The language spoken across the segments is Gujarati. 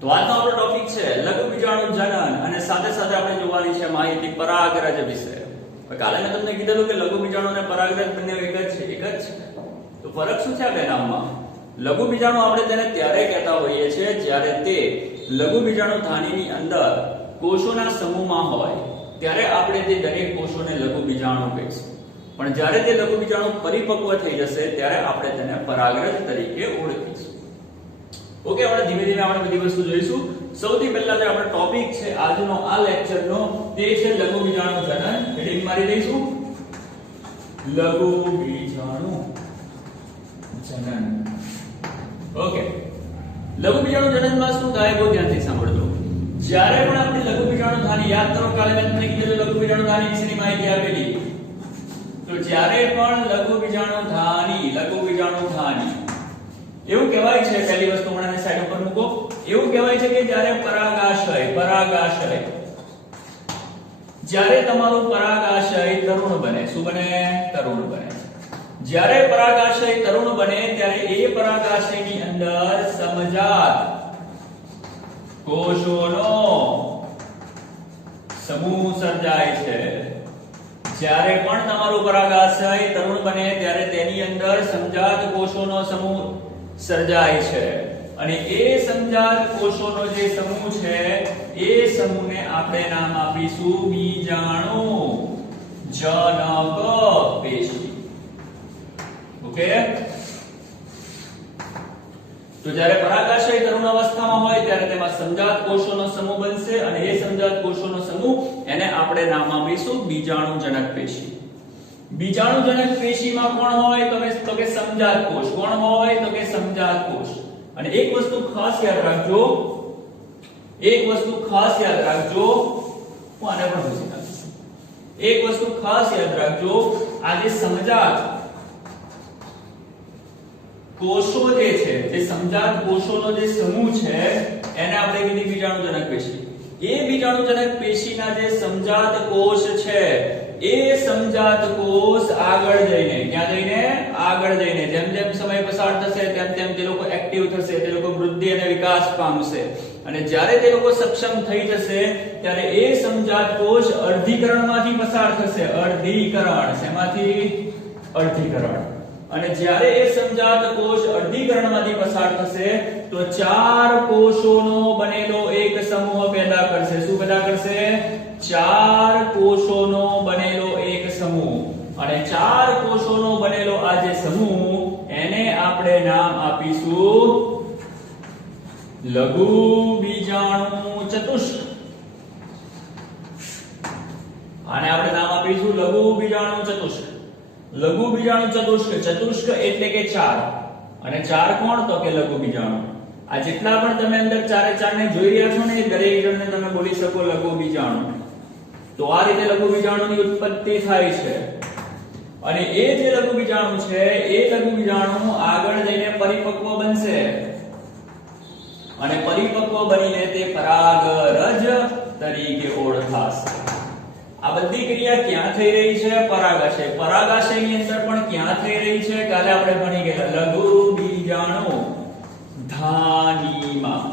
તો આજનો આપણો ટોપિક છે લઘુ બીજાણુ જનન અને સાથે સાથે આપણે જોવાની છે માહિતી પરાગરજ વિશે. કાલે મેં તમને કીધું કે લઘુ બીજાણુ અને પરાગરજ બંને એક જ છે. તો ફરક શું છે આ બે નામમાં? લઘુ બીજાણુ આપણે તેને ત્યારે કહેતા હોઈએ છીએ જ્યારે તે લઘુ બીજાણુ ધાનીની અંદર કોષોના સમૂહમાં હોય ત્યારે આપણે તે દરેક કોષોને લઘુ બીજાણુ કહીશું. પણ જ્યારે તે લઘુ બીજાણુ પરિપક્વ થઈ જશે ત્યારે આપણે તેને પરાગરજ તરીકે ઓળખીશું. ઓકે, આપણે ધીમે ધીમે આપણે બધી વસ્તુ જોઈશું. સૌથી પહેલા જે આપણો ટોપિક છે આજનો આ લેક્ચરનો તે છે લઘુ બીજાણુ જનન. હેડિંગ મારી દઈશું લઘુ બીજાણુ જનન. ઓકે, લઘુ બીજાણુ જનનમાં શું થાય બહુ ધ્યાનથી સાંભળજો. જ્યારે પણ આપણે લઘુ બીજાણુ ધાની યાદ કરો, કાલે મેં તમને કીધું લઘુ બીજાણુ ધાની વિશેની માહિતી આપેલી. તો જ્યારે પણ લઘુ બીજાણુ ધાની એવું કહેવાય છે, પહેલી વસ્તુ મને સાઈડ ઉપર મૂકો. એવું કહેવાય છે કે જ્યારે પરાગાશય જ્યારે તમારું પરાગાશય તરુણ બને. શું બને? તરુણ બને. જ્યારે પરાગાશય તરુણ બને ત્યારે એ પરાગાશયની અંદર સમજાત કોષોનો સમૂહ સર્જાય છે. જ્યારે પણ તમારું પરાગાશય તરુણ બને ત્યારે તેની અંદર સમજાત કોષોનો સમૂહ સર્જાય છે અને એ સમજાત કોષોનો જે સમૂહ છે એ સમૂહને આપણે નામ આપીશું બીજાણુ જનક પેશી. ઓકે, તો જ્યારે પરાગાશય તરુણ અવસ્થામાં હોય ત્યારે તેમાં સમજાત કોષોનો સમૂહ બનશે અને એ સમજાત કોષોનો સમૂહ એને આપણે નામ આપીશું બીજાણુ જનક પેશી. બીજાણુ જનક પેશીમાં કોણ હોય તો કે સમજાત કોષ. કોણ હોય તો કે સમજાત કોષ. અને એક વસ્તુ ખાસ યાદ રાખજો, હું આને પણ પૂછી નાખીશ. એક વસ્તુ ખાસ યાદ રાખજો, આ જે સમજાત કોષો જે છે, જે સમજાત કોષોનો જે સમૂહ છે એને આપણે કીધી બીજાણુ જનક પેશી. એ બીજાણુ જનક પેશીના જે સમજાત કોષ છે એ સમજાત કોષ આગળ જઈને, ક્યાં જઈને? આગળ જઈને જેમ જેમ સમય પસાર થશે તેમ તેમ તે લોકો એક્ટિવ થશે, તે લોકો વૃદ્ધિ અને વિકાસ પામશે અને જ્યારે તે લોકો સક્ષમ થઈ જશે ત્યારે એ સમજાત કોષ અર્ધીકરણમાંથી પસાર થશે. અર્ધીકરણ. શેમાંથી? અર્ધીકરણ. અને જ્યારે એ સમજાત કોષ અર્ધીકરણમાંથી પસાર થશે તો 4 કોષોનો બનેલો એક સમૂહ પેદા કરશે. શું પેદા કરશે? 4 કોષોનો બનેલો એક સમૂહ. અને 4 કોષોનો બનેલો આ જે સમૂહ એને આપણે નામ આપીશું લઘુ બીજાણુ ચતુષ્ક. આને આપણે નામ આપીશું લઘુ બીજાણુ ચતુષ્ક. લઘુ બીજાણુ ચતુષ્ક. ચતુષ્ક એટલે કે 4 અને 4 કોણ? તો કે લઘુ બીજાણુ. આ જેટલા પણ તમે અંદર ચારે ચાર ને જોઈ રહ્યા છો ને એ દરેક જણને તમે બોલી શકો લઘુ બીજાણુ. તો આ રીતે લઘુ બીજાણુની ઉત્પત્તિ થાય છે અને એ જે લઘુ બીજાણુ છે એ લઘુ બીજાણુ આગળ જઈને પરિપક્વ બનશે અને પરિપક્વ બનીને તે પરાગરજ તરીકે ઓળખાશે. આ બધી ક્રિયા ક્યાં થઈ રહી છે? પરાગાશય. પરાગાશયની અંદર પણ ક્યાં થઈ રહી છે? કાલે આપણે ભણી ગયા લઘુ બીજાણુ ધાનીમાં.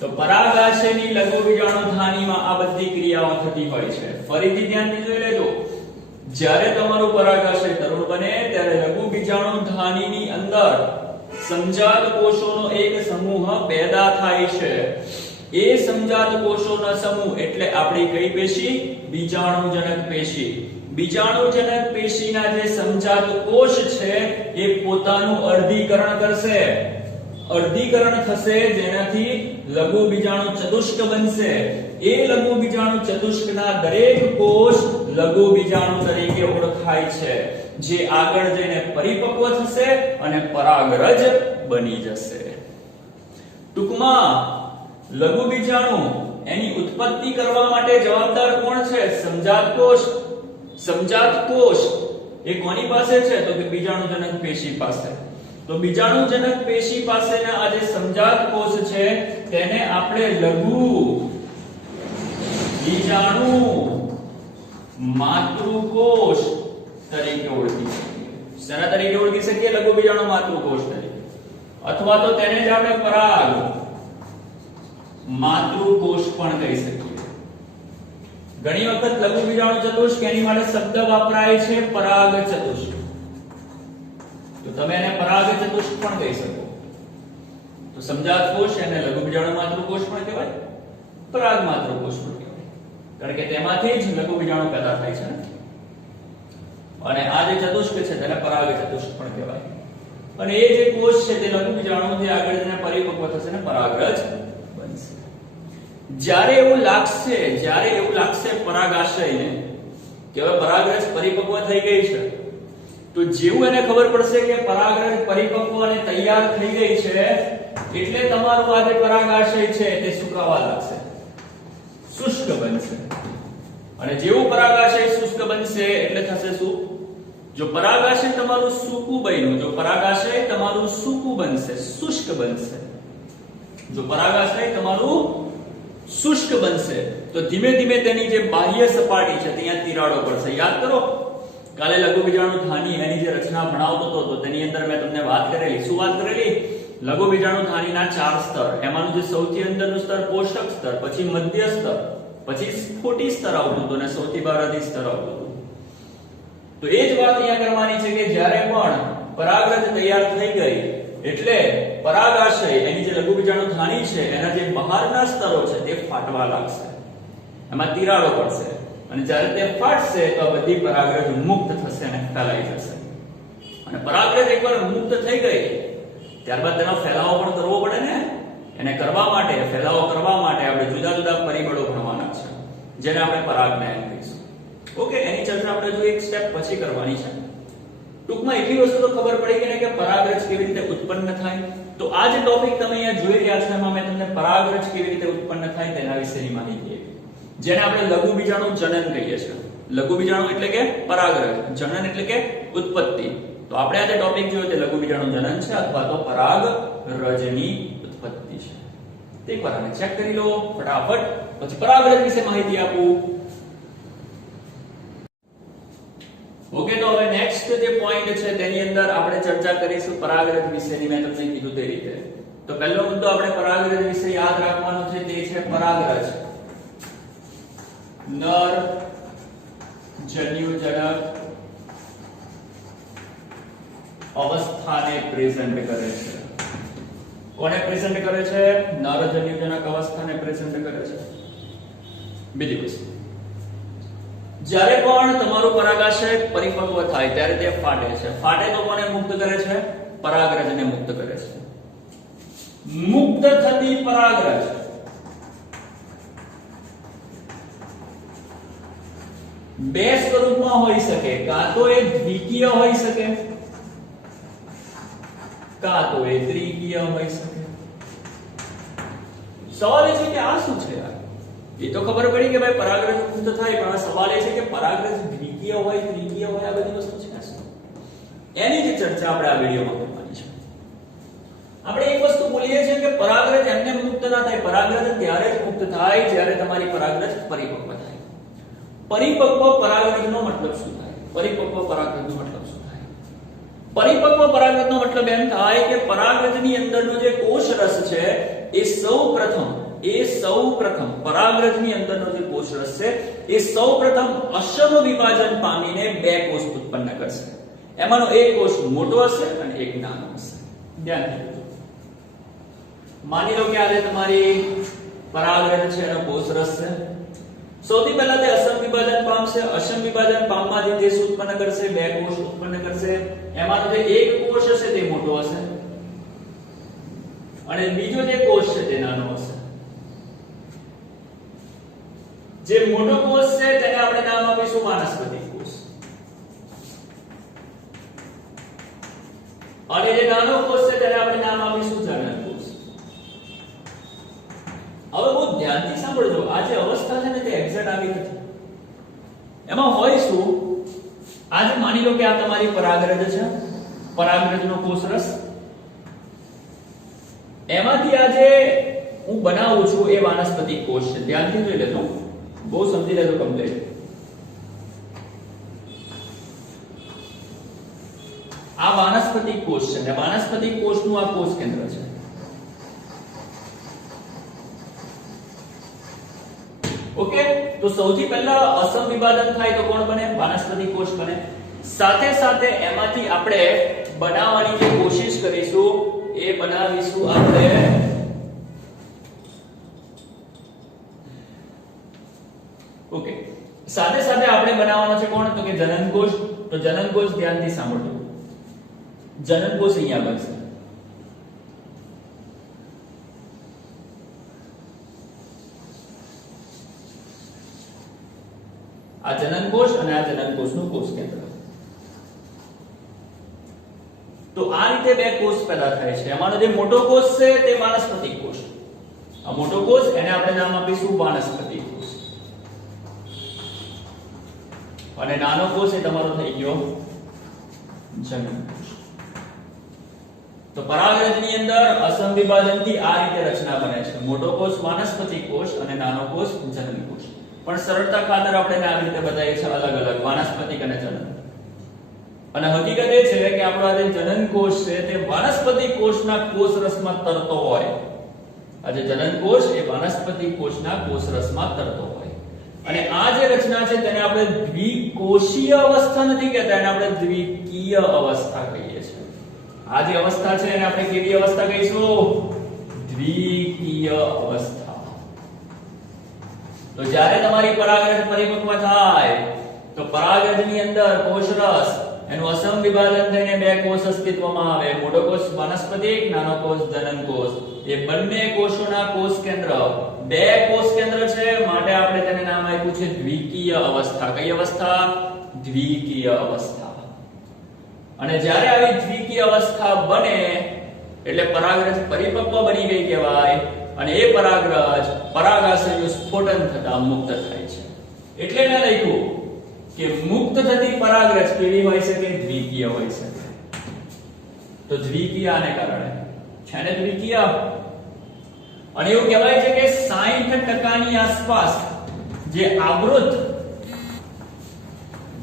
તો પરાગાશયની લઘુ બીજાણુ ધાનીમાં આ બધી ક્રિયાઓ થતી હોય છે. ફરીથી ધ્યાનથી જોઈ લેજો. જ્યારે તમારું પરાગાશય તરુણ બને ત્યારે લઘુ બીજાણુ ધાનીની અંદર સમજાત કોષોનો એક સમૂહ પેદા થાય છે. એ સમજાત કોષોનો સમૂહ એટલે આપણી કઈ પેશી? બીજાણુ જનક પેશી. બીજાણુ જનક પેશીના જે સમજાત કોષ છે એ પોતાનું અર્ધીકરણ કરશે. અર્ધીકરણ થશે જેનાથી લઘુ બીજાણુ ચતુષ્ક બનશે. એ લઘુ બીજાણુ ચતુષ્કના દરેક કોષ લઘુ બીજાણુ તરીકે ઓળખાય છે, જે આગળ જઈને પરિપક્વ થશે અને પરાગરજ બની જશે. ટૂંકમાં લઘુ બીજાણુ એની ઉત્પત્તિ કરવા માટે જવાબદાર કોણ છે? સમજાત કોષ. સમજાત કોષ એ કોની પાસે છે? તો કે બીજાણુ જનક પેશી પાસે. તો બીજાણુ જનક પેશી પાસેના આ જે સમજાત કોષ છે તેને આપણે લઘુ બીજાણુ માતૃકોષ તરીકે ઓળખી શકીએ. શેના તરીકે ઓળખી શકીએ? લઘુ બીજાણુ માતૃકોષ તરીકે. અથવા તો તેને જ આપણે માતૃકોષ પણ કહી શકીએ. ઘણી વખત લઘુ બીજાણુ ચતુષ્ક એની માટે શબ્દ વાપરાય છે પરાગ ચતુષ્ક. તો તમે એને પરાગ ચતુષ્ક પણ કહી શકો. તો સમજાત કોષ એને લઘુ બીજાણુ માતૃકોષ પણ કહેવાય, પરાગ માતૃકોષ પણ કહેવાય, કારણ કે તેમાંથી જ લઘુ બીજાણુ પેદા થાય છે. અને આ જે ચતુષ્ક છે તેને પરાગ ચતુષ્ક પણ કહેવાય. અને એ જે કોષ છે તે લઘુ બીજાણુથી આગળ જઈને પરિપક્વ થશે અને પરાગરજ બનશે. જ્યારે એવું લાગશે પરાગાશયને કે હવે પરાગરજ પરિપક્વ થઈ ગઈ છે, તો જેવું એને ખબર પડશે કે પરાગરજ પરિપક્વ અને તૈયાર થઈ ગઈ છે, એટલે તમારું આ જે પરાગાશય છે તે સુકાવા લાગશે, શુષ્ક બનશે. અને જેવું પરાગાશય શુષ્ક બનશે એટલે થશે શું? જો પરાગાશય તમારું સૂકું બન્યું, જો પરાગાશય તમારું સૂકું બનશે, શુષ્ક બનશે, જો પરાગાશય તમારું શુષ્ક બનશે, તો ધીમે ધીમે તેની જે બાહ્ય સપાટી છે ત્યાં તિરાડો પડશે. યાદ કરો કાલે લઘુ બીજાણુ થાની એની જે રચના ભણાવતો હતો તો તેની અંદર મેં તમને વાત કરેલી. શું વાત કરેલી? લઘુ બીજાણુ થાનીના 4 સ્તર, એમાંનું જે સૌથી અંદરનું સ્તર પોષક સ્તર, પછી મધ્ય સ્તર, પછી સ્ફોટી સ્તર આવતું હતું અને સૌથી બહારથી સ્તર આવતું હતું. તો એ જ વાત અહીંયા કરવાની છે કે જ્યારે પણ પરાગરજ તૈયાર થઈ ગઈ એટલે પરાગાશય એની જે લઘુ બીજાણુ થાની છે એના જે બહારના સ્તરો છે તે ફાટવા લાગશે, એમાં તિરાડો પડશે. અને જ્યારે તે ફાટશે તો બધી પરાગરજ મુક્ત થશે અને ફેલાઈ જશે. અને પરાગરજ એકવાર મુક્ત થઈ ગઈ ત્યારબાદ તેનો ફેલાવો પણ કરવો પડે ને. એને કરવા માટે, ફેલાવો કરવા માટે આપણે જુદા જુદા પરિબળો ભણવાના છે, જેને આપણે પરાગનયન કહીશું. ઓકે, એની ચર્ચા આપણે જો એક સ્ટેપ પછી કરવાની છે. ટૂંકમાં એટલી વસ્તુ તો ખબર પડી ગઈ ને કે પરાગરજ કેવી રીતે ઉત્પન્ન થાય. તો આ જે ટોપિક તમે અહીંયા જોઈ રહ્યા છો એમાં મેં તમને પરાગરજ કેવી રીતે ઉત્પન્ન થાય તેના વિશેની માહિતી આપી, જેને આપણે લઘુ બીજાણુ જનન કહીએ છીએ. લઘુ બીજાણુ એટલે કે પરાગરજ, જનન એટલે કે ઉત્પત્તિ. તો આપણે આ જે ટોપિક જોયો તે લઘુ બીજાણુ જનન છે અથવા તો પરાગરજની ઉત્પત્તિ છે. તે એકવાર આને ચેક કરી લો ફટાફટ, પછી પરાગરજ વિશે માહિતી આપું. ઓકે, તો હવે નેક્સ્ટ જે પોઈન્ટ છે તેની અંદર આપણે ચર્ચા કરીશું પરાગરજ વિશેની. મેં તમને કીધું તે રીતે. તો પહેલો મુદ્દો આપણે પરાગરજ વિશે યાદ રાખવાનો છે તે છે પરાગરજ નર જન્યુજનક અવસ્થાને પ્રેઝન્ટ કરે છે. કોને પ્રેઝન્ટ કરે છે? નર જન્યુજનક અવસ્થાને પ્રેઝન્ટ કરે છે. બીજી વસ્તુ, જ્યારે પણ તમારું પરાગાશય પરિપક્વ થાય ત્યારે તે ફાટે છે. ફાટે તો કોને મુક્ત કરે છે? પરાગરજને મુક્ત કરે છે. મુક્ત થતી પરાગરજ બે સ્વરૂપમાં હોઈ શકે, કાં તો એ દ્વિકીય હોઈ શકે, કાં તો એ ત્રિકીય હોઈ શકે. સવાલ એ છે કે આ શું છે યાર? એ તો ખબર પડી કે ભાઈ પરાગરજ મુક્ત થાય, પણ સવાલ એ છે કે પરાગરજ દ્વિકીય હોય, ત્રિકીય હોય, આ બધી વસ્તુ છે શું? એની જે ચર્ચા આપણે આ વિડિયોમાં કરવાની છે. આપણે એક વસ્તુ બોલીએ છીએ કે પરાગરજ એમને મુક્ત ના થાય. પરાગરજ ત્યારે જ મુક્ત થાય જ્યારે તમારી પરાગરજ પરિપક્વ થાય. પરિપક્વ પરાગરજનો મતલબ શું થાય? પરિપક્વ પરાગરજનો મતલબ શું થાય? પરિપક્વ પરાગરજનો મતલબ એમ થાય કે પરાગરજની અંદરનો જે કોષ રસ છે એ સૌપ્રથમ પરાગરજની અંદરનો જે કોષ રસ છે એ સૌપ્રથમ અસમ વિભાજન પામીને બે કોષ ઉત્પન્ન કરશે. એમાંનો એક કોષ મોટો હશે અને એક નાનો હશે. ધ્યાન રાખજો. માની લો કે આજે તમારી પરાગરજ છે એનો કોષ રસ છે. સૌથી પહેલા તે અસમ વિભાજન પામશે. અસમ વિભાજન પામવાથી તે શું ઉત્પન્ન કરશે? બે કોષ ઉત્પન્ન કરશે. એમાંનો જે એક કોષ હશે તે મોટો હશે અને બીજો જે કોષ છે તે નાનો હશે. જે મોટો કોષ છે તેને આપણે નામ આપીશું વાનસ્પતિક કોષ, અને જે નાનો કોષ છે તેને આપણે નામ આપીશું જનન કોષ. હવે બહુ ધ્યાનથી સાંભળજો. આ જે અવસ્થા છે ને તે એક્ઝેક્ટ આવી નથી. એમાં હોય શું? આજે માની લો કે આ તમારી પરાગરજ છે, પરાગરજનો કોષ રસ. એમાંથી આજે હું બનાવું છું એ વાનસ્પતિક કોષ છે. ધ્યાનથી જોઈ લેજો, બહુ સમજી લેજો કમ્પ્લીટ. આ વાનસ્પતિક કોષ છે અને વાનસ્પતિક કોષનું આ કોષ કેન્દ્ર છે. ઓકે, તો સૌથી પહેલા અસમ વિભાજન થાય તો કોણ બને? વાનસ્પતિક કોષ બને. સાથે સાથે એમાંથી આપણે બનાવવાની જે કોશિશ કરીશું એ બનાવીશું આપણે ઓકે, સાથે સાથે આપણે બનાવવાનો છે કોણ? તો કે જનન કોષ. તો જનન કોષ ધ્યાનથી સાંભળજો. જનન કોષ અહીંયા બનશે. આ જનન કોષ અને આ જનન કોષનું કોષ કેન્દ્ર. તો આ રીતે બે કોષ પેદા થાય છે. એમાંનો જે મોટો કોષ છે તે વાનસ્પતિક કોષ. આ મોટો કોષ એને આપણે નામ આપીશું વાનસ્પતિક કોષ. અને નાનો કોષ એ તમારો થઈ ગયો જનન કોષ. તો પરાગરજની અંદર અસમ વિભાજનથી આ રીતે રચના બને છે. મોટો કોષ વાનસ્પતિક કોષ અને નાનો કોષ જનન કોષ. પણ સરળતા ખાતર આપણે આવી રીતે બતાવીએ છીએ અલગ અલગ વાનસ્પતિક અને જનન. અને હકીકત એ છે કે આપણો આ જે જનન કોષ છે તે વાનસ્પતિક કોષના કોષરસમાં તરતો હોય. આ જે જનન કોષ એ વાનસ્પતિક કોષના કોષરસમાં તરતો હોય. અને આ જે રચના છે તેને આપણે દ્વિકોષીય અવસ્થા નથી કહેતા, એને આપણે દ્વિકીય અવસ્થા કહીએ છીએ. આ જે અવસ્થા છે એને આપણે કેવી અવસ્થા કહીશું? દ્વિકીય અવસ્થા. તો જ્યારે તમારી પરાગરજ પરિપક્વ થાય તો પરાગરજની અંદર કોષરસ એનું અસમ વિભાજન થઈને બે કોષ અસ્તિત્વમાં આવે. મોટો કોષ વાનસ્પતિક, નાનો કોષ જનન કોષ. એ બંને કોષોના કોષ કેન્દ્ર બે કોષ કેન્દ્ર છે, માટે આપણે તેને નામ આપ્યું છે દ્વિકીય અવસ્થા. કઈ અવસ્થા? દ્વિકીય અવસ્થા. અને જ્યારે આવી દ્વિકીય અવસ્થા બને એટલે પરાગરજ પરિપક્વ બની ગઈ કહેવાય. અને એ પરાગરજ પરાગાશયનું સ્ફોટન થતા મુક્ત થાય છે. એટલે મેં લખ્યું કે મુક્ત થતી પરાગરજ કેવી હોય છે? કે દ્વિકીય હોય છે. તો દ્વિકીય આને કારણે છે ને દ્વિકીય. અને એવું કહેવાય છે કે 60% ની આસપાસ જે આવૃત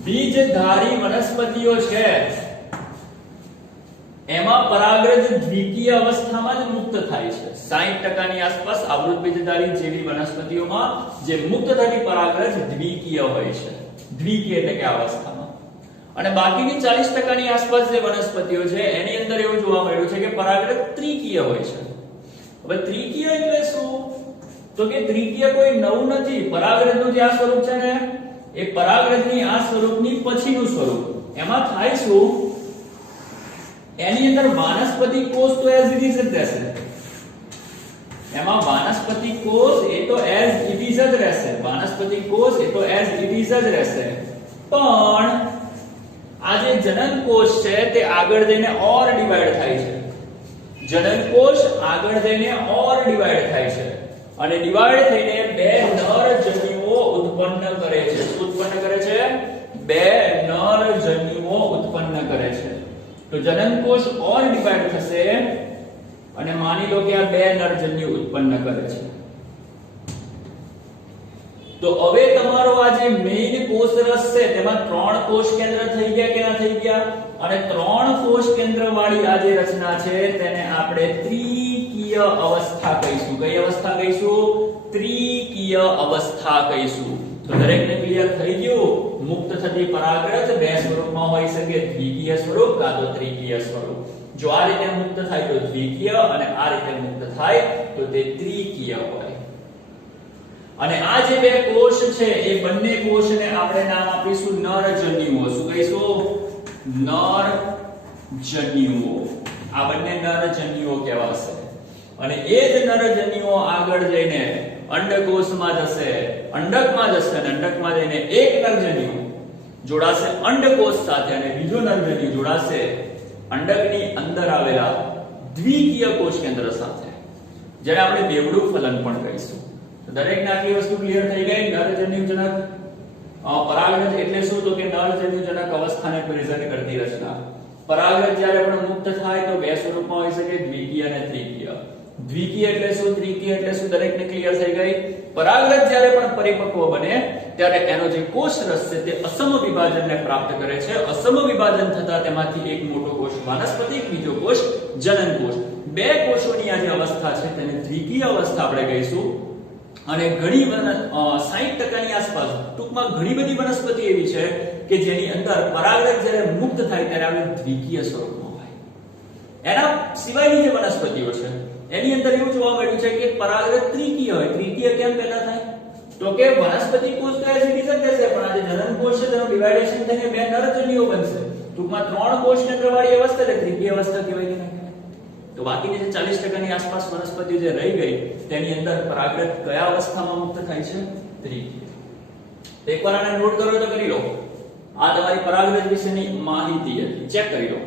બીજધારી વનસ્પતિઓ છે એમાં પરાગરજ દ્વિકીય અવસ્થામાં જ મુક્ત થાય છે. 60% ની આસપાસ આવૃત બીજધારી જેવી વનસ્પતિઓમાં જે મુક્ત થતી પરાગરજ દ્વિકીય હોય છે. દ્વિકીય એટલે કે અવસ્થામાં. અને બાકીની 40% ની આસપાસ જે વનસ્પતિઓ છે એની અંદર એવું જોવા મળ્યું છે કે પરાગરજ ત્રિકીય હોય છે. હવે ત્રિકીય એટલે શું? તો કે ત્રિકીય કોઈ નવું નથી. પરાગરજનું જે આ સ્વરૂપ છે ને એ પરાગરજની આ સ્વરૂપની પછીનું સ્વરૂપ. એમાં થાય શું? એની અંદર વાનસ્પતિક કોષ તો એઝ ઇટ ઇઝ જ રહેશે. એમાં વાનસ્પતિક કોષ એ તો એઝ ઇટ ઇઝ જ રહેશે. વાનસ્પતિક કોષ એ તો એઝ ઇટ ઇઝ જ રહેશે. પણ આ જે જનન કોષ છે તે આગળ જઈને ઓર ડિવાઈડ થાય છે. જનન કોષ આગળ જઈને ઓર ડિવાઈડ થાય છે. અને ડિવાઈડ થઈને બે નર જન્યુઓ ઉત્પન્ન કરે છે. શું ઉત્પન્ન કરે છે? બે નર જન્યુઓ ઉત્પન્ન કરે છે. તો જનન કોષ ઓર ડિવાઈડ થશે અને માની લો કે આ બે નરજન્યુ ઉત્પન્ન કરે છે. તો હવે તમારો આ જે મેઇન કોષરસ છે તેમાં 3 કોષ કેન્દ્ર થઈ ગયા કે ના થઈ ગયા? અને 3 કોષ કેન્દ્ર વાળી આ જે રચના છે તેને આપણે ત્રિકીય અવસ્થા કહીશું. કઈ અવસ્થા કહીશું? ત્રિકીય અવસ્થા કહીશું. તો દરેકને ક્લિયર થઈ ગયું? મુક્ત થતી પરાગરજ બે સ્વરૂપમાં હોઈ શકે, દ્વિકીય સ્વરૂપ કાં તો ત્રિકીય સ્વરૂપ. જો આ રીતે મુક્ત થાય તો દ્વિકીય અને આ રીતે મુક્ત થાય તો તે ત્રિકીય હોય. અને આ જે બે કોષ છે એ બંને કોષને આપણે નામ આપીશું નરજન્યુઓ. શું કહીશું? નરજન્યુઓ. આ બંને નરજન્યુઓ કહેવાશે. અને એ જ નરજન્યુઓ આગળ જઈને અંડકોષમાં જશે, અંડકમાં જશે અને અંડકમાં જઈને એક નરજન્યુ જોડાશે અંડકોષ સાથે અને બીજો નરજન્યુ જોડાશે અંડકની અંદર આવેલા દ્વિકીય કોષ કેન્દ્ર સાથે, જેને આપણે બેવડું ફલન પણ કહીશું. તો દરેકને આટલી વસ્તુ ક્લિયર થઈ ગઈ. નરજન્યુજનક પરાગરજ એટલે શું? તો કે નરજન્યુજનક અવસ્થાને પ્રેઝન્ટ કરતી રચના. પરાગરજ જ્યારે પણ મુક્ત થાય તો બે સ્વરૂપમાં હોઈ શકે, દ્વિકીય અને ત્રિકીય. દ્વિકીય એટલે શું? ત્રિકીય એટલે શું? દરેકને ક્લિયર થઈ ગઈ. પરાગરજ જ્યારે પણ પરિપક્વ બને ત્યારે એનો જે કોષરસ છે તે અસમ વિભાજનને પ્રાપ્ત કરે છે. અસમ વિભાજન થતા તેમાંથી એક મોટો કોષ વાનસ્પતિક, બીજો કોષ જનન કોષ. બે કોષોની આ જે અવસ્થા છે તેને દ્વિકીય અવસ્થા આપણે કહીશું. અને ઘણી 60% આસપાસ ટૂંકમાં ઘણી બધી વનસ્પતિ એવી છે કે જેની અંદર પરાગરજ જ્યારે મુક્ત થાય ત્યારે આપણે દ્વિકીય સ્વરૂપમાં હોય. એના સિવાયની જે વનસ્પતિઓ છે એની અંદર એવું જોવા મળ્યું છે કે પરાગરજ ત્રિકીય હોય. ત્રિકીય કેમ પેદા થાય? તો કે વનસ્પતિ કોષ તો એઝ ઇટ ઇઝ જ રહેશે, પણ આ જે જનન કોષ છે તેનું ડિવાઇડેશન થઈને બે નરજન્યુઓ બનશે. ટૂંકમાં 3 કોષ કેન્દ્રવાળી અવસ્થા એટલે ત્રિકીય અવસ્થા કહેવાય કે ના કહેવાય? તો બાકીની જે 40% ની આસપાસ વનસ્પતિ જે રહી ગઈ તેની અંદર પરાગરજ કયા અવસ્થામાં મુક્ત થાય છે? ત્રિકીય. એકવાર આને નોટ કરો તો કરી લો. આ તમારી પરાગરજ વિશેની માહિતી હતી, ચેક કરી લો.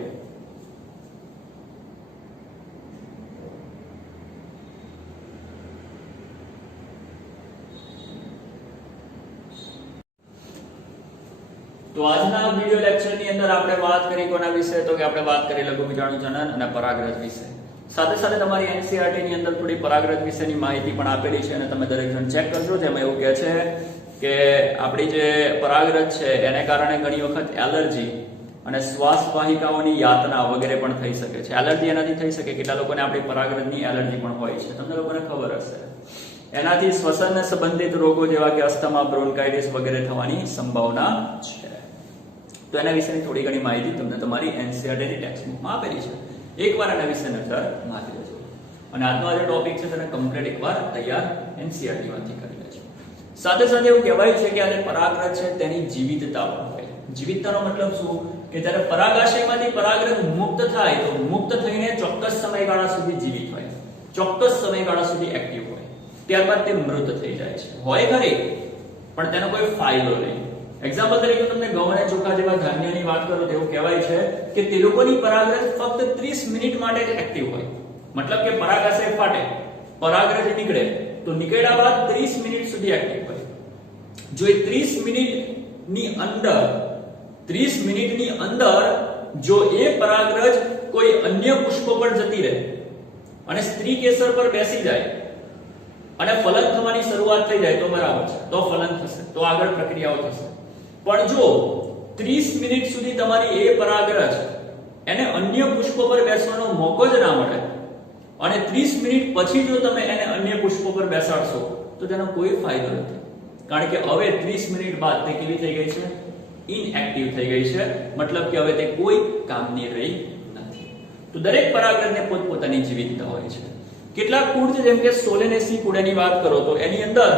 તો આજના વિડિયો લેક્ચરની અંદર આપણે વાત કરી કોના વિશે? તો કે આપણે વાત કરી લઘુબીજાણુ જનન અને પરાગરજ વિશે. સાથે સાથે તમારી NCERT ની અંદર થોડી પરાગરજ વિશેની માહિતી પણ આપેલી છે અને તમે દરેક જણ ચેક કરજો. જેમાં એવું કહે છે કે આપણી જે પરાગરજ છે એને કારણે ઘણી વખત એલર્જી અને શ્વાસ વાહિકાઓની યાતના વગેરે પણ થઈ શકે છે. એલર્જી એનાથી થઈ શકે, કેટલા લોકોને આપણી પરાગરજની એલર્જી પણ હોય છે, તમને લોકોને ખબર હશે. એનાથી શ્વસન સંબંધિત રોગો જેવા કે અસ્થમા, બ્રોન્કાઇટિસ વગેરે થવાની સંભાવના છે. તો એના વિશેની થોડી ઘણી માહિતી તમને તમારી NCERT ની ટેક્સ્ટબુકમાં આપેલી છે. એકવાર એના વિશે નજર મારી લેજો. અને આજનો આ જે ટોપિક છે તેને કમ્પ્લીટ એકવાર તૈયાર NCERT માંથી કરી લેજો. સાથે સાથે એવું કહેવાય છે કે આ જે પરાગરજ છે તેની જીવિતતા પણ હોય. જીવિતતાનો મતલબ શું? કે જ્યારે પરાગાશયમાંથી પરાગરજ મુક્ત થાય તો મુક્ત થઈને ચોક્કસ સમયગાળા સુધી જીવિત હોય, ચોક્કસ સમયગાળા સુધી એક્ટિવ હોય, ત્યારબાદ તે મૃત થઈ જાય છે. હોય ખરી, પણ તેનો કોઈ ફાયદો નહીં. એક્ઝામ્પલ તરીકે તમને ઘઉં અને ચોખા જેવા ધાન્યની વાત કરું તો એવું કહેવાય છે કે તે લોકોની પરાગરજ ફક્ત 30 મિનિટ માટે જ એક્ટિવ હોય. મતલબ કે પરાગાશય ફાટે, પરાગરજ નીકળે તો નીકળ્યા બાદ 30 મિનિટ સુધી એક્ટિવ હોય. જો એ 30 મિનિટની અંદર જો એ પરાગરજ કોઈ અન્ય પુષ્પ પર જતી રહે અને સ્ત્રી કેસર પર બેસી જાય અને ફલન થવાની શરૂઆત થઈ જાય તો બરાબર છે, તો ફલન થશે, તો આગળ પ્રક્રિયાઓ થશે. પણ જો 30 મિનિટ સુધી તમારી એ પરાગરજ એને અન્ય પુષ્પ પર બેસવાનો મોકો જ ના મળે અને 30 મિનિટ પછી જો તમે એને અન્ય પુષ્પ પર બેસાડશો તો તેનો કોઈ ફાયદો નથી. કારણ કે હવે 30 મિનિટ બાદ તે કેવી થઈ ગઈ છે? ઇનએક્ટિવ થઈ ગઈ છે. મતલબ કે હવે તે કોઈ કામની રહી નથી. તો દરેક પરાગરજને પોતપોતાની જીવિતતા હોય છે. કેટલાક કુળ છે જેમ કે સોલેનેસી કુળની વાત કરો તો એની અંદર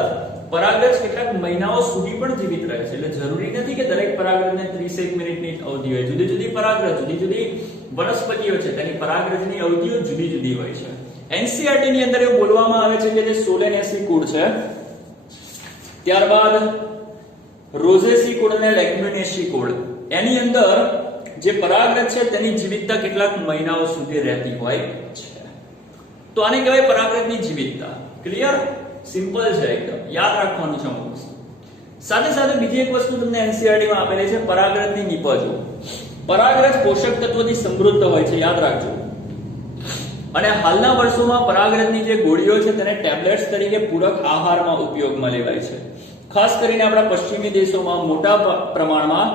પરાગરજ કેટલાક મહિનાઓ સુધી પણ જીવિત રહે છે. એટલે જરૂરી નથી કે દરેક પરાગરજને 30 મિનિટની અવધિ હોય. જુદી જુદી પરાગરજ, જુદી જુદી વનસ્પતિઓ છે તેની પરાગરજની અવધિઓ જુદી જુદી હોય છે. NCERT ની અંદર એવું બોલવામાં આવે છે કે જે સોલેનેસી કુળ છે, ત્યારબાદ રોઝેસી કુળ અને લેગ્યુમિનેસી કુળ, એની અંદર જે પરાગરજ છે તેની જીવિતતા કેટલાક મહિનાઓ સુધી રહેતી હોય છે. તો આને કહેવાય પરાગરજની જીવિતતા. ક્લિયર? સિમ્પલ છે એકદમ, યાદ રાખવાનું છે અમુક વસ્તુ. સાથે સાથે બીજી એક વસ્તુ તમને NCERT માં આપેલી છે, પરાગરજની નીપજો. પરાગરજ પોષક તત્વોથી સમૃદ્ધ હોય છે, યાદ રાખજો. અને હાલના વર્ષોમાં પરાગરજની જે ગોળીઓ છે તેને ટેબ્લેટ્સ તરીકે પૂરક આહારમાં ઉપયોગમાં લેવાય છે. ખાસ કરીને આપણા પશ્ચિમી દેશોમાં મોટા પ્રમાણમાં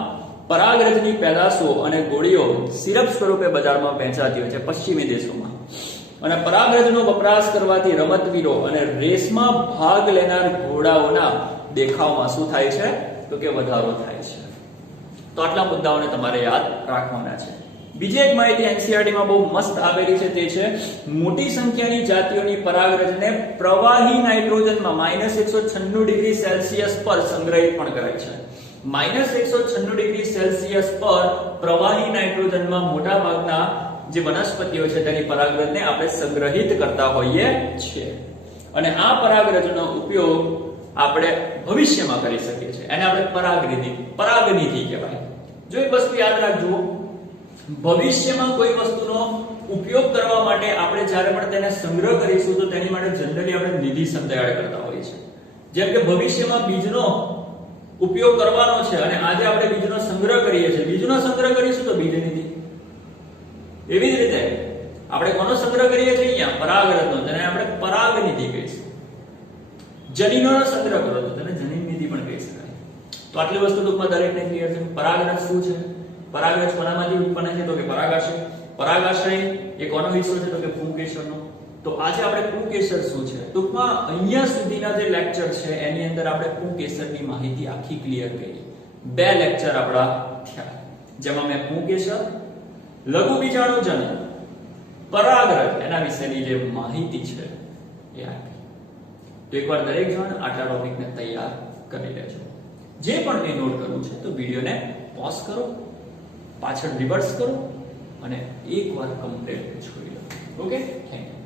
પરાગરજની પેદાશો અને ગોળીઓ સિરપ સ્વરૂપે બજારમાં વેચાતી હોય છે પશ્ચિમી દેશોમાં. અને પરાગરજનો વપરાશ કરવાથી રમતવીરો અને રેસમાં ભાગ લેનાર ઘોડાઓના દેખાવમાં શું થાય છે? તો કે વધારો થાય છે. તો આટલા મુદ્દાઓને તમારે યાદ રાખવાના છે. બીજી એક માહિતી NCERT માં બહુ મસ્ત આપેલી છે, તે છે મોટી સંખ્યાની જાતિઓની પરાગરજને પ્રવાહી નાઇટ્રોજનમાં -196 ડિગ્રી સેલ્સિયસ પર સંગ્રહિત પણ કરાય છે. -196 ડિગ્રી સેલ્સિયસ પર પ્રવાહી નાઇટ્રોજનમાં મોટા ભાગના જે વનસ્પતિઓ છે તેની પરાગરજને આપણે સંગ્રહિત કરતા હોઈએ છીએ. અને આ પરાગરજનો ઉપયોગ આપણે ભવિષ્યમાં કરી શકીએ છીએ. એને આપણે પરાગનિધિ કહેવાય. જો એક વસ્તુ યાદ રાખજો, ભવિષ્યમાં કોઈ વસ્તુનો ઉપયોગ કરવા માટે આપણે જ્યારે પણ તેને સંગ્રહ કરીશું તો તેની માટે જનરલી આપણે નિધિ શબ્દ એડ કરતા હોઈએ છીએ. જેમ કે ભવિષ્યમાં બીજનો ઉપયોગ કરવાનો છે અને આજે આપણે બીજનો સંગ્રહ કરીએ છીએ, બીજનો સંગ્રહ કરીશું તો બીજ નિધિ. એવી જ રીતે આપણે કોનો સંગ્રહ કરીએ છીએ? અહીંયા પરાગરજનો, તેને આપણે પરાગનિધિ કહીશું. જનીનોનો સંગ્રહ કરો તો તેને જનીન નિધિ પણ કહી શકાય. તો આટલી વસ્તુ ટૂંકમાં દરેકને ક્લિયર છે. પરાગરજ શું છે? પરાગરજ કોનામાંથી ઉત્પન્ન છે? તો કે પરાગાશય. પરાગાશય એ કોનો હિસ્સો છે? તો કે પુંકેસરનો. તો આજે આપણે પુંકેસર શું છે, ટૂંકમાં અહીંયા સુધીના જે લેક્ચર છે એની અંદર આપણે પુંકેસરની માહિતી આખી ક્લિયર કરી. 2 લેક્ચર આપણા થયા, જેમાં મેં પુંકેસર, લઘુ બીજાણુજનન, પરાગરજ એના વિશેની જે માહિતી છે એ આપી. તો એકવાર દરેક જણ આટલા ટોપિકને તૈયાર કરી લેજો. જે પણ એ નોટ કરવું છે તો વિડીયોને પોઝ કરો, પાછળ રિવર્સ કરો અને એકવાર કમ્પ્લીટ જોઈ લો. Okay, thank you.